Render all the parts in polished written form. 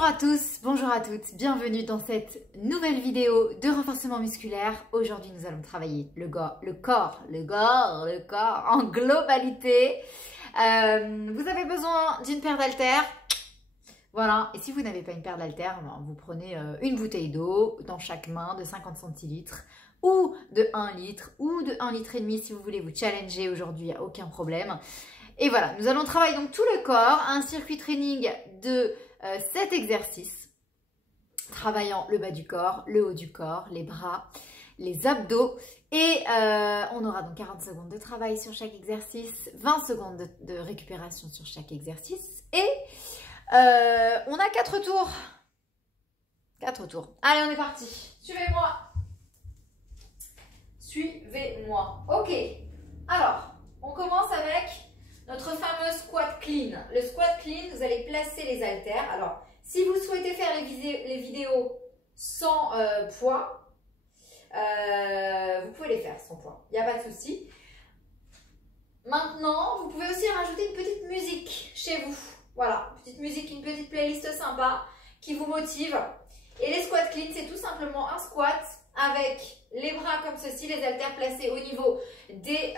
Bonjour à tous, bonjour à toutes, bienvenue dans cette nouvelle vidéo de renforcement musculaire. Aujourd'hui, nous allons travailler le corps en globalité. Vous avez besoin d'une paire d'haltères. Voilà, et si vous n'avez pas une paire d'haltères, vous prenez une bouteille d'eau dans chaque main de 50 centilitres ou de 1 litre ou de 1,5 litre si vous voulez vous challenger aujourd'hui, il n'y a aucun problème. Et voilà, nous allons travailler donc tout le corps, un circuit training de 7 exercices, travaillant le bas du corps, le haut du corps, les bras, les abdos. Et on aura donc 40 secondes de travail sur chaque exercice, 20 secondes de récupération sur chaque exercice. Et on a 4 tours. 4 tours. Allez, on est parti. Suivez-moi. Suivez-moi. Ok. Alors, on commence avec notre fameux squat clean. Le squat clean, vous allez placer les haltères. Alors, si vous souhaitez faire les vidéos sans poids, vous pouvez les faire sans poids. Il n'y a pas de souci. Maintenant, vous pouvez aussi rajouter une petite musique chez vous. Voilà, petite musique, une petite playlist sympa qui vous motive. Et les squat clean, c'est tout simplement un squat avec les bras comme ceci, les haltères placés au niveau des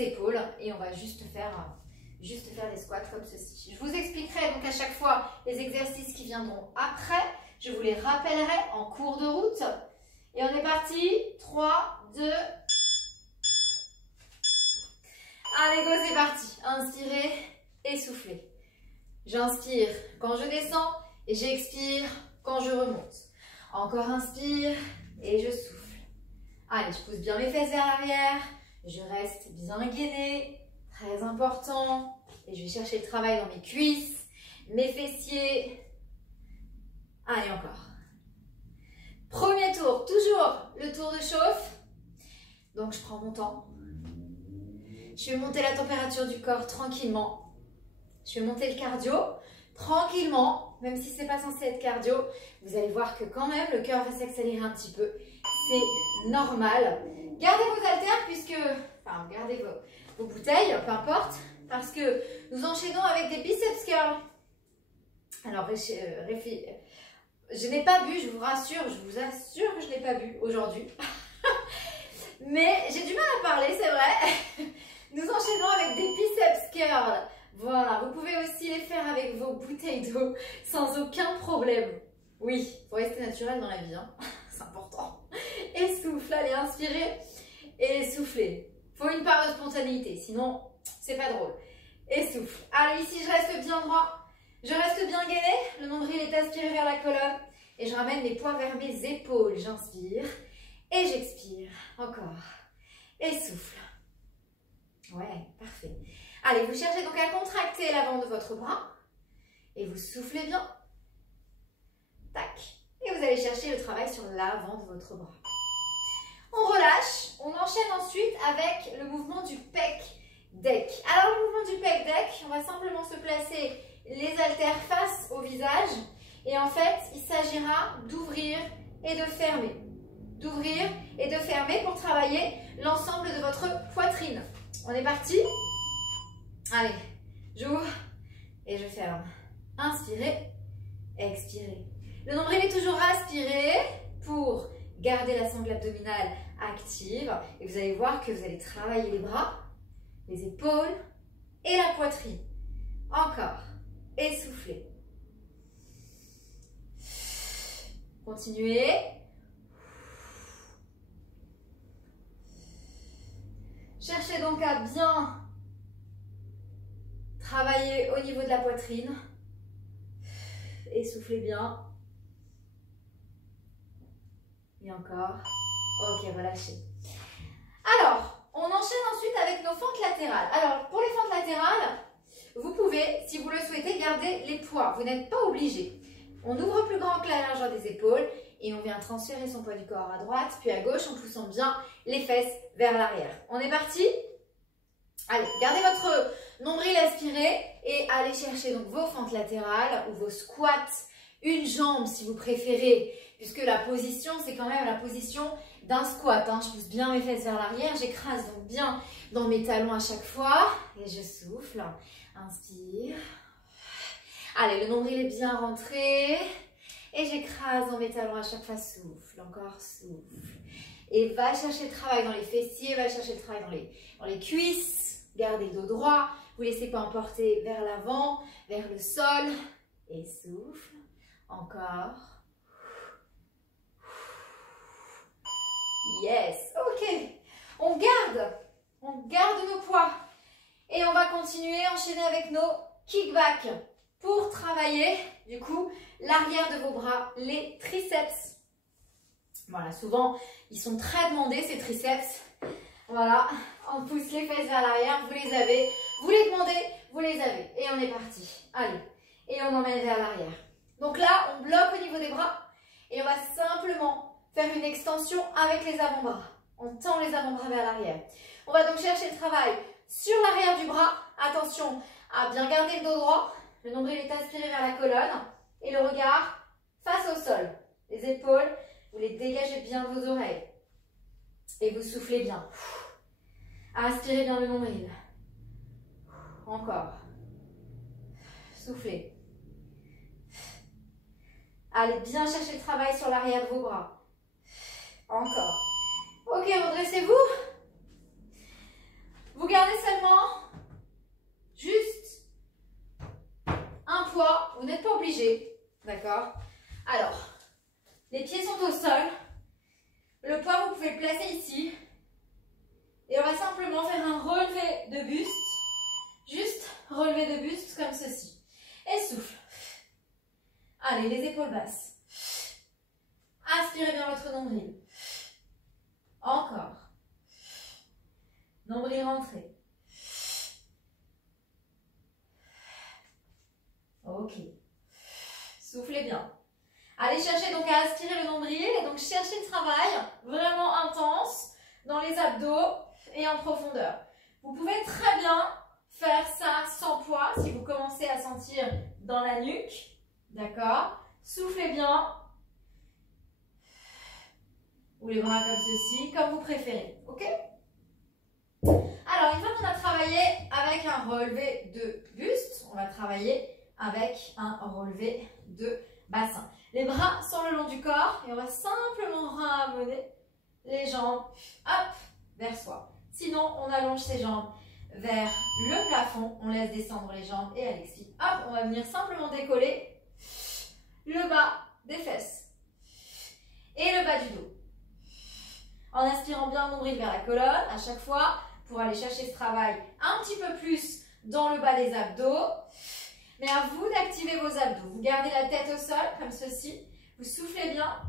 épaules, et on va juste faire des squats comme ceci. Je vous expliquerai donc à chaque fois les exercices qui viendront après. Je vous les rappellerai en cours de route. Et on est parti. 3, 2. Allez, go, c'est parti. Inspirez et soufflez. J'inspire quand je descends et j'expire quand je remonte. Encore inspire et je souffle. Allez, je pousse bien mes fesses vers l'arrière. Je reste bien gainée, très important. Et je vais chercher le travail dans mes cuisses, mes fessiers. Allez, encore. Premier tour, toujours le tour de chauffe. Donc, je prends mon temps. Je vais monter la température du corps tranquillement. Je vais monter le cardio tranquillement, même si ce n'est pas censé être cardio. Vous allez voir que quand même, le cœur va s'accélérer un petit peu. C'est normal. Gardez vos haltères gardez vos bouteilles, peu importe, parce que nous enchaînons avec des biceps curls. Alors, je n'ai pas bu, je vous rassure, je vous assure que je n'ai pas bu aujourd'hui. Mais j'ai du mal à parler, c'est vrai. Nous enchaînons avec des biceps curls. Voilà, vous pouvez aussi les faire avec vos bouteilles d'eau sans aucun problème. Oui, il faut rester naturel dans la vie, hein. C'est important. Et souffle, allez, inspirez et soufflez. Il faut une part de spontanéité, sinon c'est pas drôle. Et souffle. Allez, ici je reste bien droit, je reste bien gainé, le nombril est aspiré vers la colonne et je ramène les poids vers mes épaules. J'inspire et j'expire. Encore. Et souffle. Ouais, parfait. Allez, vous cherchez donc à contracter l'avant de votre bras et vous soufflez bien. Tac. Et vous allez chercher le travail sur l'avant de votre bras. On relâche, on enchaîne ensuite avec le mouvement du pec deck. Alors le mouvement du pec deck, on va simplement se placer les haltères face au visage et en fait il s'agira d'ouvrir et de fermer. D'ouvrir et de fermer pour travailler l'ensemble de votre poitrine. On est parti? Allez, j'ouvre et je ferme. Inspirez, expirez. Le nombril est toujours aspiré pour garder la sangle abdominale active. Et vous allez voir que vous allez travailler les bras, les épaules et la poitrine. Encore. Et soufflez. Continuez. Cherchez donc à bien travailler au niveau de la poitrine. Et soufflez bien. Et encore. Ok, relâchez. Alors, on enchaîne ensuite avec nos fentes latérales. Alors, pour les fentes latérales, vous pouvez, si vous le souhaitez, garder les poids. Vous n'êtes pas obligé. On ouvre plus grand que la largeur des épaules et on vient transférer son poids du corps à droite puis à gauche en poussant bien les fesses vers l'arrière. On est parti? Allez, gardez votre nombril aspiré et allez chercher donc vos fentes latérales ou vos squats, une jambe si vous préférez, puisque la position, c'est quand même la position d'un squat. Hein. Je pousse bien mes fesses vers l'arrière, j'écrase donc bien dans mes talons à chaque fois. Et je souffle, inspire. Allez, le nombril est bien rentré. Et j'écrase dans mes talons à chaque fois. Souffle, encore souffle. Et va chercher le travail dans les fessiers, va chercher le travail dans les cuisses. Gardez le dos droit. Vous ne laissez pas emporter vers l'avant, vers le sol. Et souffle. Encore. Yes. Ok. On garde nos poids. Et on va continuer, enchaîner avec nos kickbacks pour travailler, du coup, l'arrière de vos bras, les triceps. Voilà, souvent, ils sont très demandés, ces triceps. Voilà, on pousse les fesses vers l'arrière, vous les avez, vous les demandez, vous les avez. Et on est parti. Allez, et on emmène vers l'arrière. Donc là, on bloque au niveau des bras et on va simplement faire une extension avec les avant-bras. On tend les avant-bras vers l'arrière. On va donc chercher le travail sur l'arrière du bras. Attention à bien garder le dos droit. Le nombril est aspiré vers la colonne et le regard face au sol. Les épaules, vous les dégagez bien de vos oreilles. Et vous soufflez bien. Aspirez bien le nombril. Encore. Soufflez. Allez bien chercher le travail sur l'arrière de vos bras. Encore. Ok, redressez-vous. Vous gardez seulement juste un poids. Vous n'êtes pas obligé. D'accord? Alors, les pieds sont au sol. Le poids, vous pouvez le placer ici. Et on va simplement faire un relevé de buste. Juste relevé de buste comme ceci. Et souffle. Allez, les épaules basses. Aspirez bien votre nombril. Encore. Nombril rentré. Ok. Soufflez bien. Allez chercher donc à aspirer le nombril et donc chercher le travail vraiment intense dans les abdos et en profondeur. Vous pouvez très bien faire ça sans poids si vous commencez à sentir dans la nuque. D'accord? Soufflez bien. Ou les bras comme ceci, comme vous préférez. Ok? Alors, une fois qu'on a travaillé avec un relevé de buste, on va travailler avec un relevé de bassin. Les bras sont le long du corps et on va simplement ramener les jambes hop, vers soi. Sinon, on allonge ses jambes vers le plafond, on laisse descendre les jambes et Alexis, hop, on va venir simplement décoller le bas des fesses et le bas du dos. En inspirant bien le nombril vers la colonne à chaque fois pour aller chercher ce travail un petit peu plus dans le bas des abdos. Mais à vous d'activer vos abdos. Vous gardez la tête au sol comme ceci. Vous soufflez bien.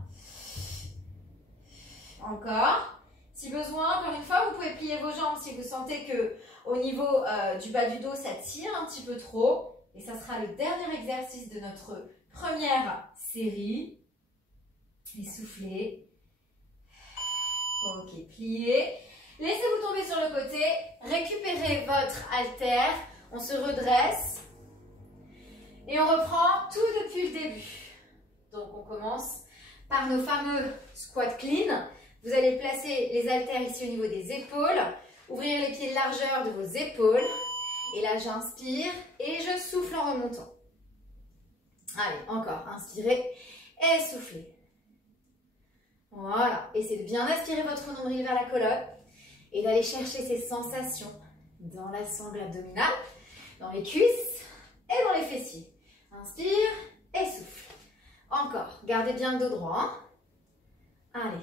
Encore. Si besoin, encore une fois, vous pouvez plier vos jambes si vous sentez que au niveau du bas du dos, ça tire un petit peu trop. Et ça sera le dernier exercice de notre première série. Et soufflez. Ok, pliez. Laissez-vous tomber sur le côté. Récupérez votre haltère. On se redresse. Et on reprend tout depuis le début. Donc on commence par nos fameux squat clean. Vous allez placer les haltères ici au niveau des épaules. Ouvrir les pieds de largeur de vos épaules. Et là j'inspire et je souffle en remontant. Allez, encore. Inspirez et soufflez. Voilà. Essayez de bien aspirer votre nombril vers la colonne. Et d'aller chercher ces sensations dans la sangle abdominale, dans les cuisses et dans les fessiers. Inspire et souffle. Encore. Gardez bien le dos droit. Allez.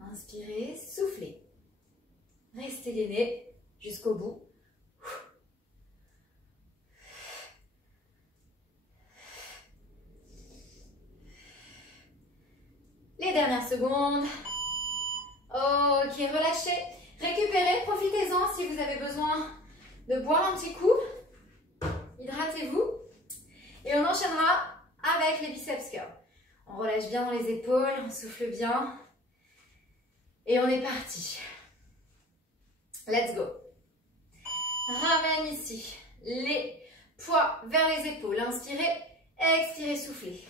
Inspirez, soufflez. Restez gainé jusqu'au bout. Les dernières secondes. Ok, relâchez. Récupérez, profitez-en si vous avez besoin de boire un petit coup. Hydratez-vous. Et on enchaînera avec les biceps curls. On relâche bien dans les épaules, on souffle bien. Et on est parti. Let's go. Ramène ici les poids vers les épaules. Inspirez, expirez, soufflez.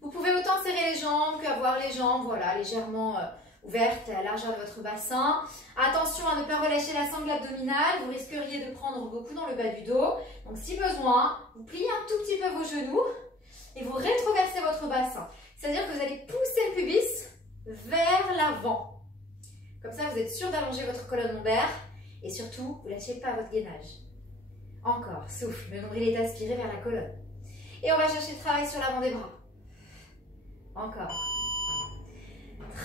Vous pouvez autant serrer les jambes qu'avoir les jambes, voilà, légèrement ouverte à la largeur de votre bassin. Attention à ne pas relâcher la sangle abdominale, vous risqueriez de prendre beaucoup dans le bas du dos. Donc si besoin, vous pliez un tout petit peu vos genoux et vous rétroversez votre bassin. C'est-à-dire que vous allez pousser le pubis vers l'avant. Comme ça, vous êtes sûr d'allonger votre colonne lombaire et surtout, vous ne lâchez pas votre gainage. Encore, souffle, le nombril est aspiré vers la colonne. Et on va chercher le travail sur l'avant des bras. Encore.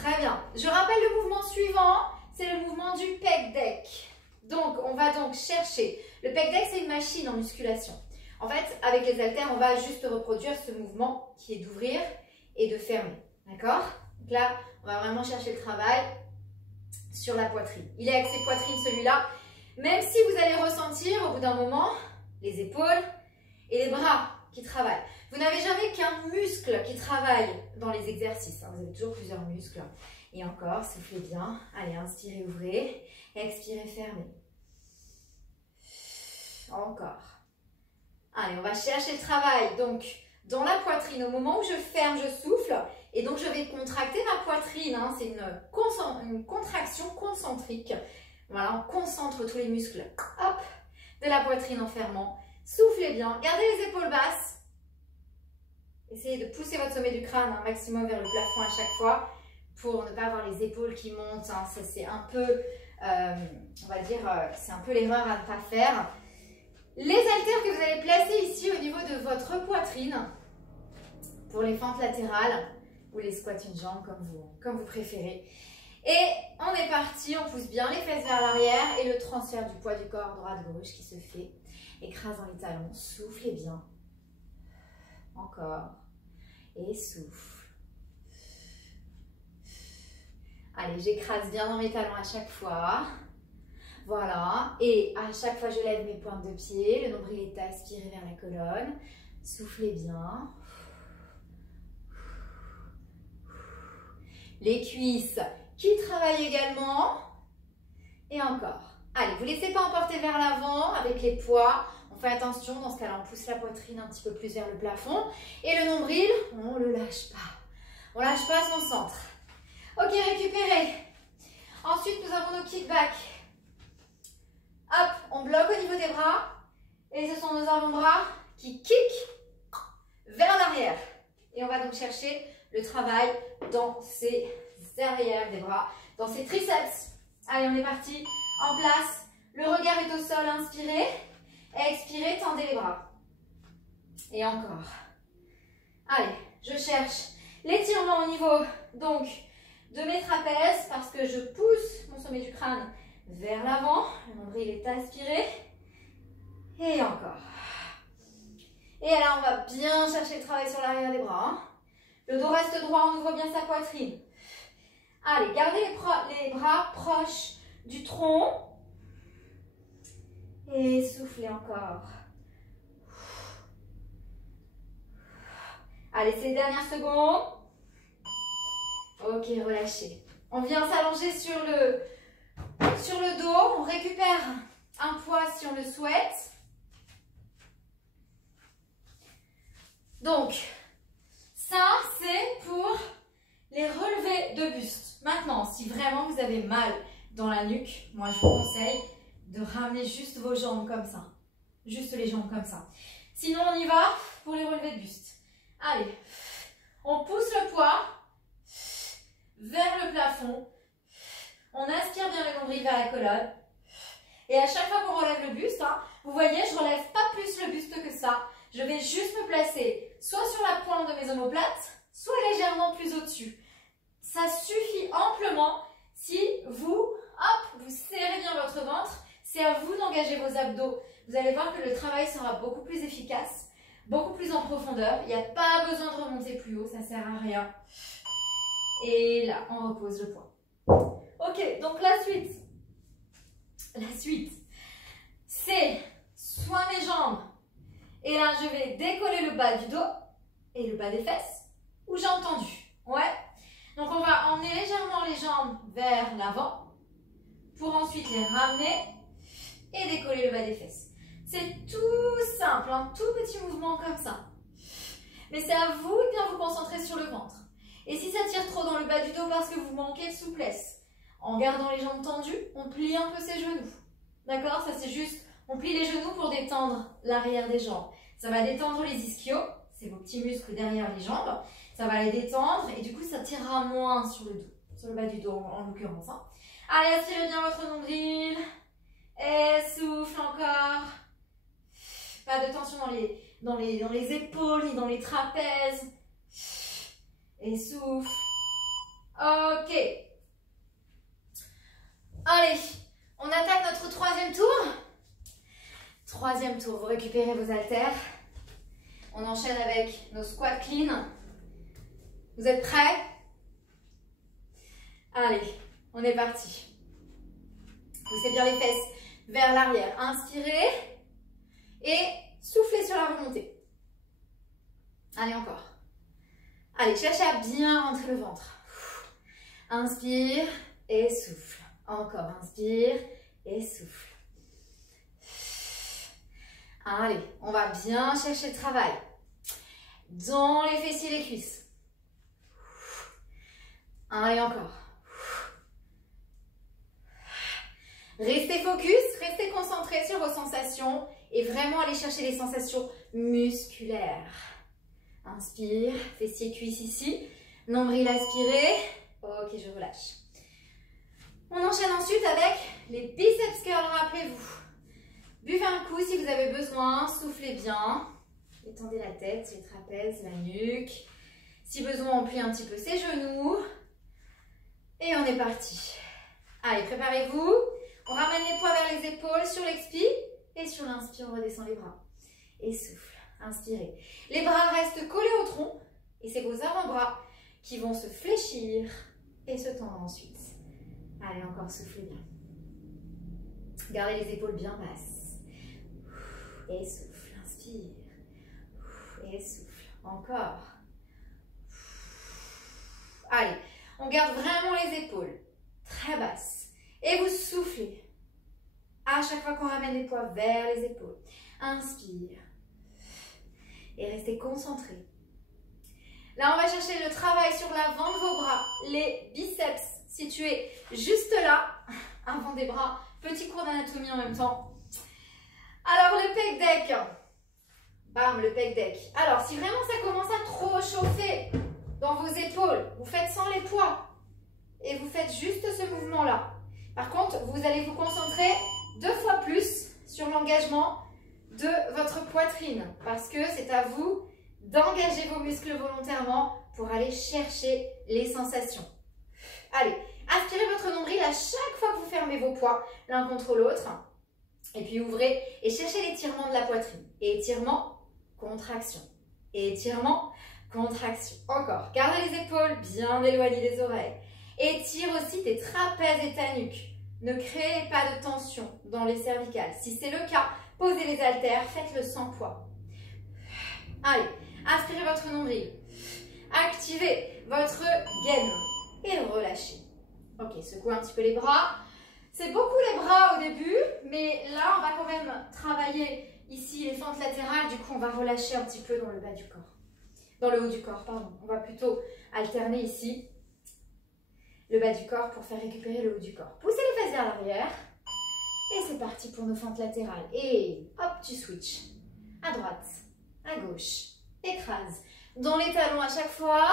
Très bien. Je rappelle le mouvement suivant, c'est le mouvement du pec deck. Donc, on va donc chercher. Le pec deck, c'est une machine en musculation. En fait, avec les haltères, on va juste reproduire ce mouvement qui est d'ouvrir et de fermer. D'accord? Donc là, on va vraiment chercher le travail sur la poitrine. Il est axé poitrine celui-là. Même si vous allez ressentir au bout d'un moment les épaules et les bras qui travaillent. Vous n'avez jamais qu'un muscle qui travaille dans les exercices. Vous avez toujours plusieurs muscles. Et encore, soufflez bien. Allez, inspirez, ouvrez. Expirez, fermez. Encore. Allez, on va chercher le travail. Donc, dans la poitrine, au moment où je ferme, je souffle. Et donc, je vais contracter ma poitrine. C'est une contraction concentrique. Voilà, on concentre tous les muscles. Hop, de la poitrine en fermant. Soufflez bien. Gardez les épaules basses. Essayez de pousser votre sommet du crâne un maximum vers le plafond à chaque fois pour ne pas avoir les épaules qui montent. Ça, c'est un peu, on va dire, c'est un peu l'erreur à ne pas faire. Les haltères que vous allez placer ici au niveau de votre poitrine pour les fentes latérales ou les squats une jambe comme vous préférez. Et on est parti, on pousse bien les fesses vers l'arrière et le transfert du poids du corps droite-gauche qui se fait. Écrasant les talons, soufflez bien. Encore. Et souffle. Allez, j'écrase bien dans mes talons à chaque fois. Voilà. Et à chaque fois, je lève mes pointes de pied. Le nombril est aspiré vers la colonne. Soufflez bien. Les cuisses qui travaillent également. Et encore. Allez, vous ne laissez pas emporter vers l'avant avec les poids. On fait attention, dans ce cas-là, on pousse la poitrine un petit peu plus vers le plafond. Et le nombril, on ne le lâche pas. On ne lâche pas son centre. Ok, récupérez. Ensuite, nous avons nos kickbacks. Hop, on bloque au niveau des bras. Et ce sont nos avant-bras qui kickent vers l'arrière. Et on va donc chercher le travail dans ces arrières des bras, dans ces triceps. Allez, on est parti. En place. Le regard est au sol, inspirez. Expirez, tendez les bras. Et encore. Allez, je cherche l'étirement au niveau donc de mes trapèzes parce que je pousse mon sommet du crâne vers l'avant. Le nombril est aspiré. Et encore. Et là, on va bien chercher le travail sur l'arrière des bras. Le dos reste droit, on ouvre bien sa poitrine. Allez, gardez les bras proches du tronc. Et soufflez encore. Allez, c'est les dernières secondes. Ok, relâchez. On vient s'allonger sur le dos. On récupère un poids si on le souhaite. Donc, ça, c'est pour les relevés de buste. Maintenant, si vraiment vous avez mal dans la nuque, moi, je vous conseille de ramener juste vos jambes comme ça. Juste les jambes comme ça. Sinon, on y va pour les relevés de buste. Allez, on pousse le poids vers le plafond. On aspire bien le nombril vers la colonne. Et à chaque fois qu'on relève le buste, vous voyez, je ne relève pas plus le buste que ça. Je vais juste me placer soit sur la pointe de mes omoplates, soit légèrement plus au-dessus. Ça suffit amplement si vous serrez bien votre ventre. C'est à vous d'engager vos abdos. Vous allez voir que le travail sera beaucoup plus efficace, beaucoup plus en profondeur. Il n'y a pas besoin de remonter plus haut, ça ne sert à rien. Et là, on repose le poids. Ok, donc la suite, c'est soit mes jambes, et là, je vais décoller le bas du dos et le bas des fesses, ou jambes tendues. Ouais. Donc, on va emmener légèrement les jambes vers l'avant, pour ensuite les ramener et décoller le bas des fesses. C'est tout simple, un tout petit mouvement comme ça. Mais c'est à vous de bien vous concentrer sur le ventre. Et si ça tire trop dans le bas du dos parce que vous manquez de souplesse, en gardant les jambes tendues, on plie un peu ses genoux. D'accord? Ça c'est juste, on plie les genoux pour détendre l'arrière des jambes. Ça va détendre les ischios, c'est vos petits muscles derrière les jambes. Ça va les détendre et du coup ça tirera moins sur le dos, sur le bas du dos en l'occurrence. Hein. Allez, aspirez bien votre nombril. Et souffle encore. Pas de tension dans les épaules ni dans les trapèzes. Et souffle. Ok. Allez, on attaque notre troisième tour. Troisième tour, vous récupérez vos haltères. On enchaîne avec nos squats clean. Vous êtes prêts? Allez, on est parti. Poussez bien les fesses vers l'arrière. Inspirez et soufflez sur la remontée. Allez, encore. Allez, cherchez à bien rentrer le ventre. Inspire et souffle. Encore, inspire et souffle. Allez, on va bien chercher le travail. Dans les fessiers et les cuisses. Allez, encore. Restez focus, restez concentré sur vos sensations et vraiment allez chercher les sensations musculaires. Inspire, fessiers, cuisses ici. Nombril aspiré. Ok, je relâche. On enchaîne ensuite avec les biceps curls, rappelez-vous. Buvez un coup si vous avez besoin, soufflez bien. Étendez la tête, les trapèzes, la nuque. Si besoin, on plie un petit peu ses genoux. Et on est parti. Allez, préparez-vous. On ramène les poids vers les épaules sur l'expire. Et sur l'inspire, on redescend les bras. Et souffle. Inspirez. Les bras restent collés au tronc. Et c'est vos avant-bras qui vont se fléchir et se tendre ensuite. Allez, encore soufflez bien. Gardez les épaules bien basses. Et souffle. Inspire. Et souffle. Encore. Allez, on garde vraiment les épaules très basses. Et vous soufflez. À chaque fois qu'on ramène les poids vers les épaules. Inspire. Et restez concentrés. Là, on va chercher le travail sur l'avant de vos bras. Les biceps situés juste là. Avant des bras. Petit cours d'anatomie en même temps. Alors, le pec deck. Bam, le pec deck. Alors, si vraiment ça commence à trop chauffer dans vos épaules, vous faites sans les poids. Et vous faites juste ce mouvement-là. Par contre, vous allez vous concentrer 2 fois plus sur l'engagement de votre poitrine. Parce que c'est à vous d'engager vos muscles volontairement pour aller chercher les sensations. Allez, aspirez votre nombril à chaque fois que vous fermez vos poids l'un contre l'autre. Et puis ouvrez et cherchez l'étirement de la poitrine. Et étirement, contraction. Et étirement, contraction. Encore. Gardez les épaules bien éloignées des oreilles. Étire aussi tes trapèzes et ta nuque. Ne créez pas de tension dans les cervicales. Si c'est le cas, posez les haltères, faites-le sans poids. Allez, aspirez votre nombril. Activez votre gaine et relâchez. Ok, secouez un petit peu les bras. C'est beaucoup les bras au début, mais là, on va quand même travailler ici les fentes latérales. Du coup, on va relâcher un petit peu dans le bas du corps. Dans le haut du corps, pardon. On va plutôt alterner ici le bas du corps pour faire récupérer le haut du corps. Poussez les fesses vers l'arrière. Et c'est parti pour nos fentes latérales. Et hop, tu switches. À droite, à gauche. Écrase dans les talons à chaque fois.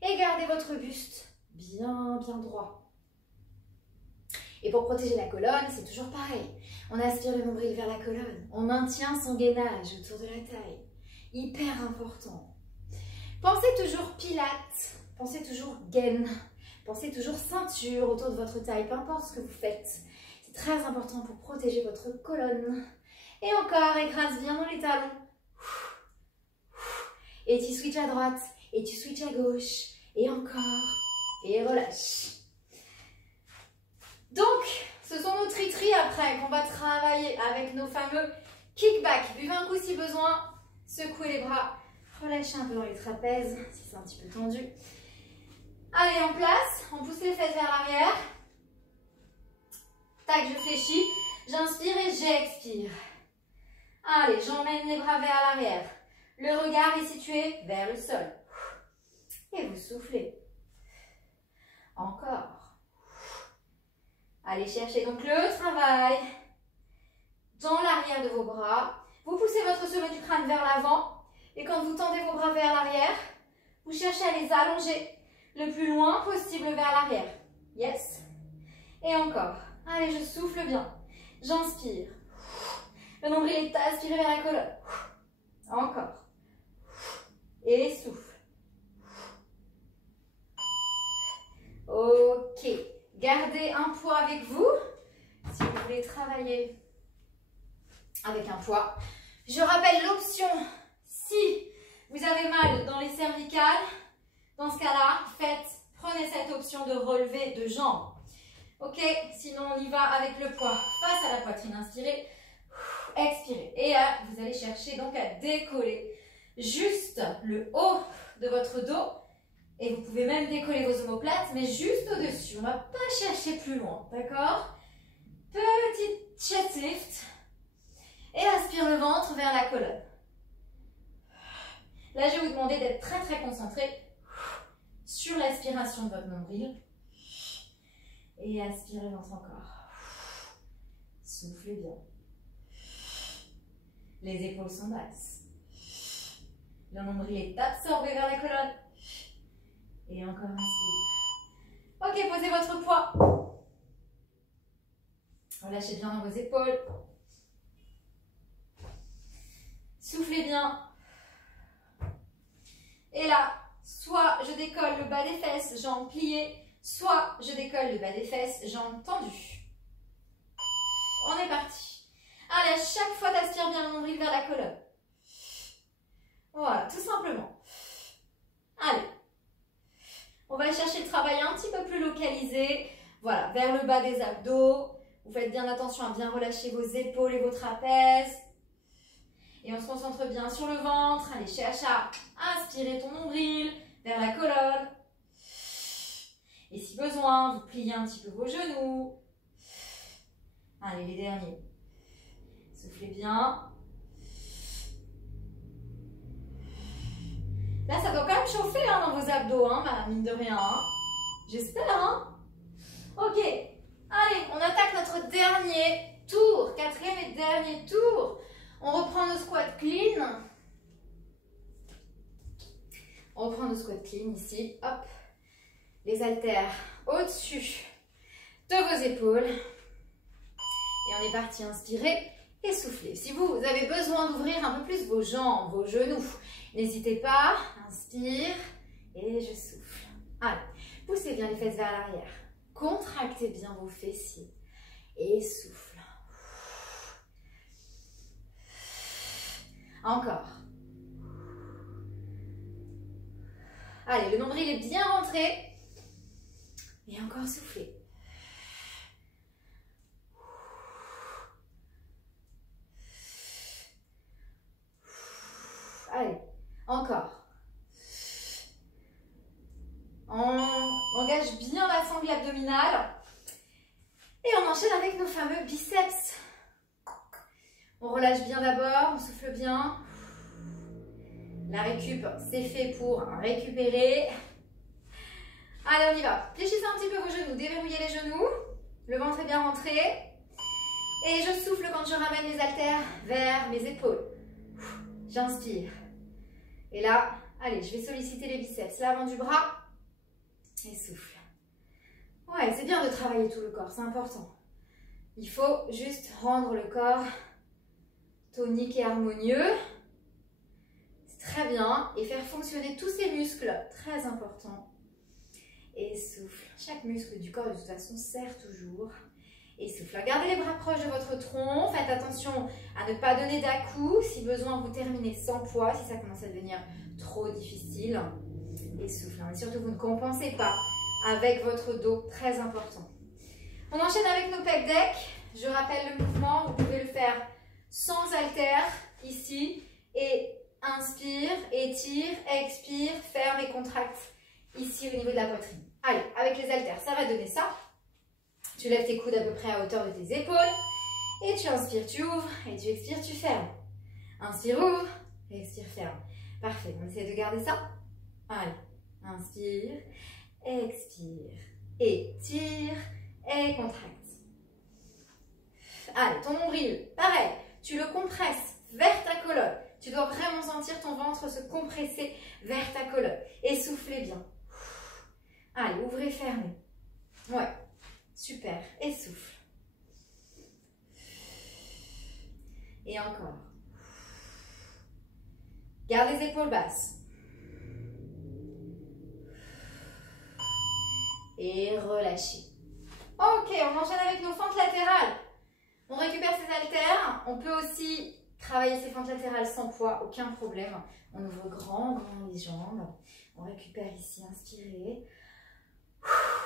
Et gardez votre buste bien, bien droit. Et pour protéger la colonne, c'est toujours pareil. On aspire le nombril vers la colonne. On maintient son gainage autour de la taille. Hyper important. Pensez toujours pilates. Pensez toujours gaine. Pensez toujours ceinture autour de votre taille, peu importe ce que vous faites. C'est très important pour protéger votre colonne. Et encore, écrase bien dans les talons. Et tu switches à droite. Et tu switches à gauche. Et encore. Et relâche. Donc, ce sont nos tri-tri après qu'on va travailler avec nos fameux kickbacks. Buvez un coup si besoin. Secouez les bras. Relâchez un peu dans les trapèzes si c'est un petit peu tendu. Allez, en place, on pousse les fesses vers l'arrière. Tac, je fléchis. J'inspire et j'expire. Allez, j'emmène les bras vers l'arrière. Le regard est situé vers le sol. Et vous soufflez. Encore. Allez chercher donc le travail dans l'arrière de vos bras. Vous poussez votre sommet du crâne vers l'avant. Et quand vous tendez vos bras vers l'arrière, vous cherchez à les allonger le plus loin possible vers l'arrière. Yes. Et encore. Allez, je souffle bien. J'inspire. Le nombril est aspiré vers la colonne. Encore. Et souffle. Ok. Gardez un poids avec vous. Si vous voulez travailler avec un poids. Je rappelle l'option. Si vous avez mal dans les cervicales, dans ce cas-là, prenez cette option de relevé de jambes. Ok, sinon on y va avec le poids face à la poitrine. Inspirez, expirez. Et là, vous allez chercher donc à décoller juste le haut de votre dos. Et vous pouvez même décoller vos omoplates, mais juste au-dessus. On ne va pas chercher plus loin, d'accord? Petite chest lift. Et aspire le ventre vers la colonne. Là, je vais vous demander d'être très très concentré sur l'aspiration de votre nombril. Et aspirez ventre encore. Soufflez bien. Les épaules sont basses. Le nombril est absorbé vers la colonne. Et encore inspire. Ok, posez votre poids. Relâchez bien dans vos épaules. Soufflez bien. Et là, soit je décolle le bas des fesses, jambes pliées, soit je décolle le bas des fesses, jambes tendues. On est parti. Allez, à chaque fois, t'aspires bien le nombril vers la colonne. Voilà, tout simplement. Allez. On va chercher le travail un petit peu plus localisé. Voilà, vers le bas des abdos. Vous faites bien attention à bien relâcher vos épaules et vos trapèzes. Et on se concentre bien sur le ventre. Allez, cherche à inspirer ton nombril vers la colonne. Et si besoin, vous pliez un petit peu vos genoux. Allez, les derniers. Soufflez bien. Là, ça doit quand même chauffer hein, dans vos abdos, hein, mine de rien. Hein. J'espère. Hein. Ok. Allez, on attaque notre dernier tour. Quatrième et dernier tour. On reprend nos squats clean. On reprend nos squats clean ici. Hop. Les haltères au-dessus de vos épaules. Et on est parti. Inspirez et soufflez. Si vous avez besoin d'ouvrir un peu plus vos jambes, vos genoux, n'hésitez pas. Inspire et je souffle. Allez, poussez bien les fesses vers l'arrière. Contractez bien vos fessiers. Et souffle. Encore. Allez, le nombril est bien rentré. Et encore soufflez. Allez, encore. On engage bien la sangle abdominale. Et on enchaîne avec nos fameux biceps. On relâche bien d'abord, on souffle bien. La récup, c'est fait pour récupérer. Allez, on y va. Fléchissez un petit peu vos genoux, déverrouillez les genoux. Le ventre est bien rentré. Et je souffle quand je ramène les haltères vers mes épaules. J'inspire. Et là, allez, je vais solliciter les biceps. L'avant du bras. Et souffle. Ouais, c'est bien de travailler tout le corps, c'est important. Il faut juste rendre le corps tonique et harmonieux. C'est très bien. Et faire fonctionner tous ces muscles, très important. Et souffle. Chaque muscle du corps, de toute façon, sert toujours. Et souffle. Gardez les bras proches de votre tronc. Faites attention à ne pas donner d'à-coups. Si besoin, vous terminez sans poids, si ça commence à devenir trop difficile. Et souffle. Et surtout, vous ne compensez pas avec votre dos, très important. On enchaîne avec nos pec deck. Je rappelle le mouvement. Vous pouvez le faire sans haltères, ici. Et inspire, étire, expire, ferme et contracte ici au niveau de la poitrine. Allez, avec les haltères, ça va donner ça. Tu lèves tes coudes à peu près à hauteur de tes épaules. Et tu inspires, tu ouvres. Et tu expires, tu fermes. Inspire, ouvre. Expire, ferme. Parfait, on essaie de garder ça. Allez. Inspire, expire, étire et contracte. Allez, ton nombril, pareil, tu le compresses vers ta colonne. Tu dois vraiment sentir ton ventre se compresser vers ta colonne. Et soufflez bien. Allez, ouvrez, fermez. Ouais, super. Et souffle. Et encore. Garde les épaules basses. Et relâchez. Ok, on enchaîne avec nos fentes latérales. On récupère ses haltères. On peut aussi travailler ses fentes latérales sans poids, aucun problème. On ouvre grand les jambes. On récupère ici, inspirez.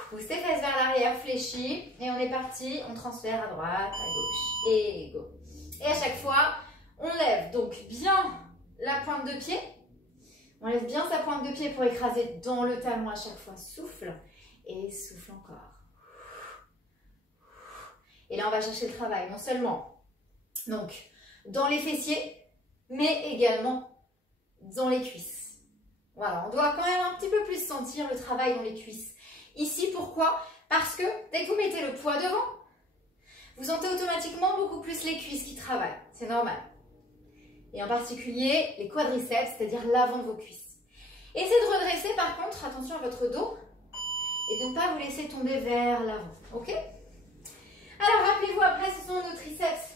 Poussez fesses vers l'arrière, fléchis. Et on est parti, on transfère à droite, à gauche. Et go. Et à chaque fois, on lève donc bien la pointe de pied. On lève bien sa pointe de pied pour écraser dans le talon à chaque fois. Souffle. Et souffle encore. Et là, on va chercher le travail, non seulement donc, dans les fessiers, mais également dans les cuisses. Voilà, on doit quand même un petit peu plus sentir le travail dans les cuisses. Ici, pourquoi? Parce que dès que vous mettez le poids devant, vous sentez automatiquement beaucoup plus les cuisses qui travaillent. C'est normal. Et en particulier, les quadriceps, c'est-à-dire l'avant de vos cuisses. Essayez de redresser, par contre, attention à votre dos, et de ne pas vous laisser tomber vers l'avant. Ok? Alors, rappelez-vous, après, ce sont nos triceps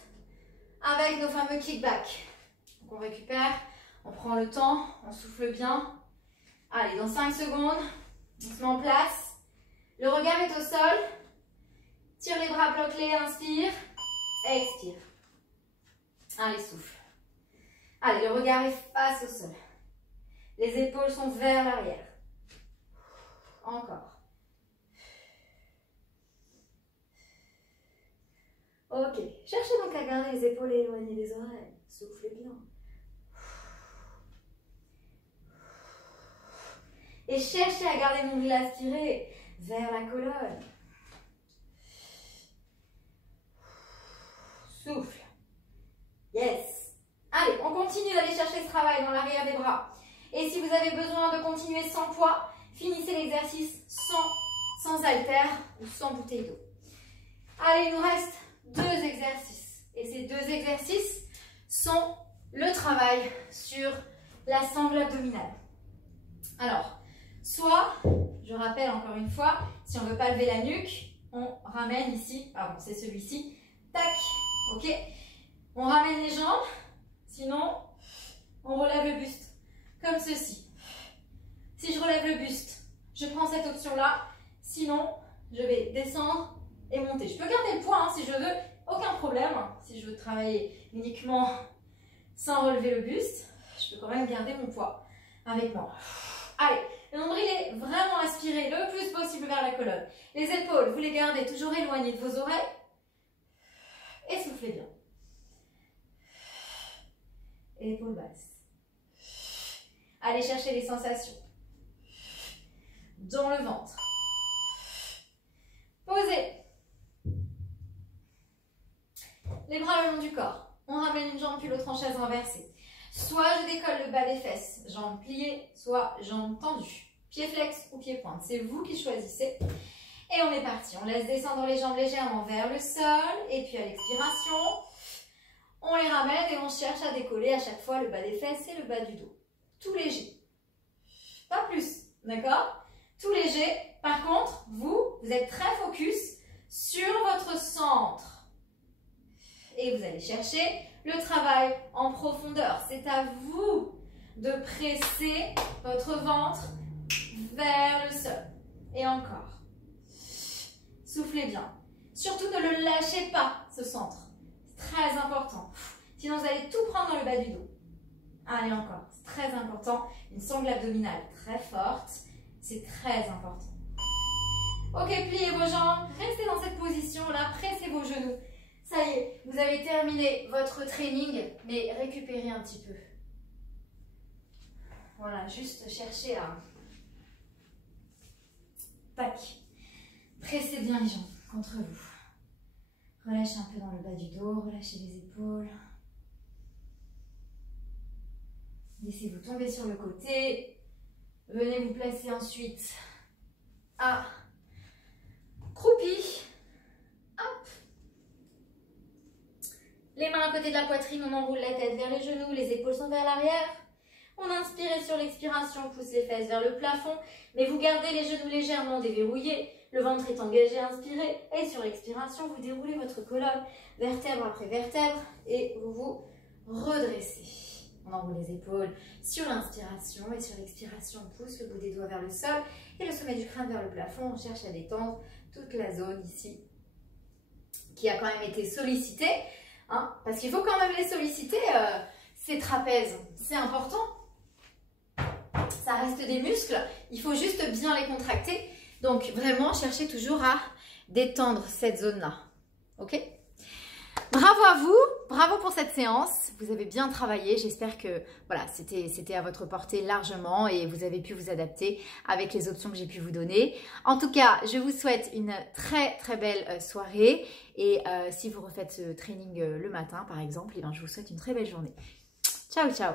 avec nos fameux kickbacks. Donc, on récupère, on prend le temps, on souffle bien. Allez, dans 5 secondes, on se met en place. Le regard est au sol. Tire les bras, bloque-les, inspire, expire. Allez, souffle. Allez, le regard est face au sol. Les épaules sont vers l'arrière. Encore. Ok, cherchez donc à garder les épaules éloignées des oreilles. Soufflez bien. Et cherchez à garder mon nombril aspiré vers la colonne. Souffle. Yes. Allez, on continue d'aller chercher ce travail dans l'arrière des bras. Et si vous avez besoin de continuer sans poids, finissez l'exercice sans haltère ou sans bouteille d'eau. Allez, il nous reste 2 exercices. Et ces 2 exercices sont le travail sur la sangle abdominale. Alors, soit, je rappelle encore une fois, si on ne veut pas lever la nuque, on ramène ici, pardon, c'est celui-ci, tac, ok? On ramène les jambes, sinon, on relève le buste, comme ceci. Si je relève le buste, je prends cette option-là, sinon, je vais descendre et monter. Je peux garder le poids hein, si je veux, aucun problème. Si je veux travailler uniquement sans relever le buste, je peux quand même garder mon poids avec moi. Allez, le nombril est vraiment aspiré le plus possible vers la colonne. Les épaules, vous les gardez toujours éloignées de vos oreilles. Et soufflez bien. Épaules basses. Allez chercher les sensations dans le ventre. Posez. Les bras le long du corps. On ramène une jambe puis l'autre en chaise renversée. Soit je décolle le bas des fesses, jambes pliées, soit jambes tendues. Pied flex ou pied pointe, c'est vous qui choisissez. Et on est parti. On laisse descendre les jambes légèrement vers le sol. Et puis à l'expiration, on les ramène et on cherche à décoller à chaque fois le bas des fesses et le bas du dos. Tout léger. Pas plus, d'accord? Tout léger. Par contre, vous êtes très focus sur votre centre. Et vous allez chercher le travail en profondeur. C'est à vous de presser votre ventre vers le sol. Et encore. Soufflez bien. Surtout ne le lâchez pas, ce centre. C'est très important. Sinon, vous allez tout prendre dans le bas du dos. Allez, encore. C'est très important. Une sangle abdominale très forte. C'est très important. Ok, pliez vos jambes. Restez dans cette position-là. Pressez vos genoux. Ça y est, vous avez terminé votre training, mais récupérez un petit peu. Voilà, juste cherchez à... Tac. Pressez bien les jambes contre vous. Relâchez un peu dans le bas du dos, relâchez les épaules. Laissez-vous tomber sur le côté. Venez vous placer ensuite à croupi. Hop. Les mains à côté de la poitrine, on enroule la tête vers les genoux, les épaules sont vers l'arrière. On inspire et sur l'expiration, pousse les fesses vers le plafond, mais vous gardez les genoux légèrement déverrouillés, le ventre est engagé, inspirez, et sur l'expiration, vous déroulez votre colonne, vertèbre après vertèbre, et vous vous redressez. On enroule les épaules sur l'inspiration, et sur l'expiration, on pousse le bout des doigts vers le sol, et le sommet du crâne vers le plafond, on cherche à détendre toute la zone ici, qui a quand même été sollicitée, hein, parce qu'il faut quand même les solliciter, ces trapèzes, c'est important. Ça reste des muscles, il faut juste bien les contracter. Donc vraiment, cherchez toujours à détendre cette zone-là. Ok? Bravo à vous, bravo pour cette séance. Vous avez bien travaillé. J'espère que voilà, c'était à votre portée largement et vous avez pu vous adapter avec les options que j'ai pu vous donner. En tout cas, je vous souhaite une très très belle soirée. Et si vous refaites ce training le matin, par exemple, eh bien, je vous souhaite une très belle journée. Ciao, ciao!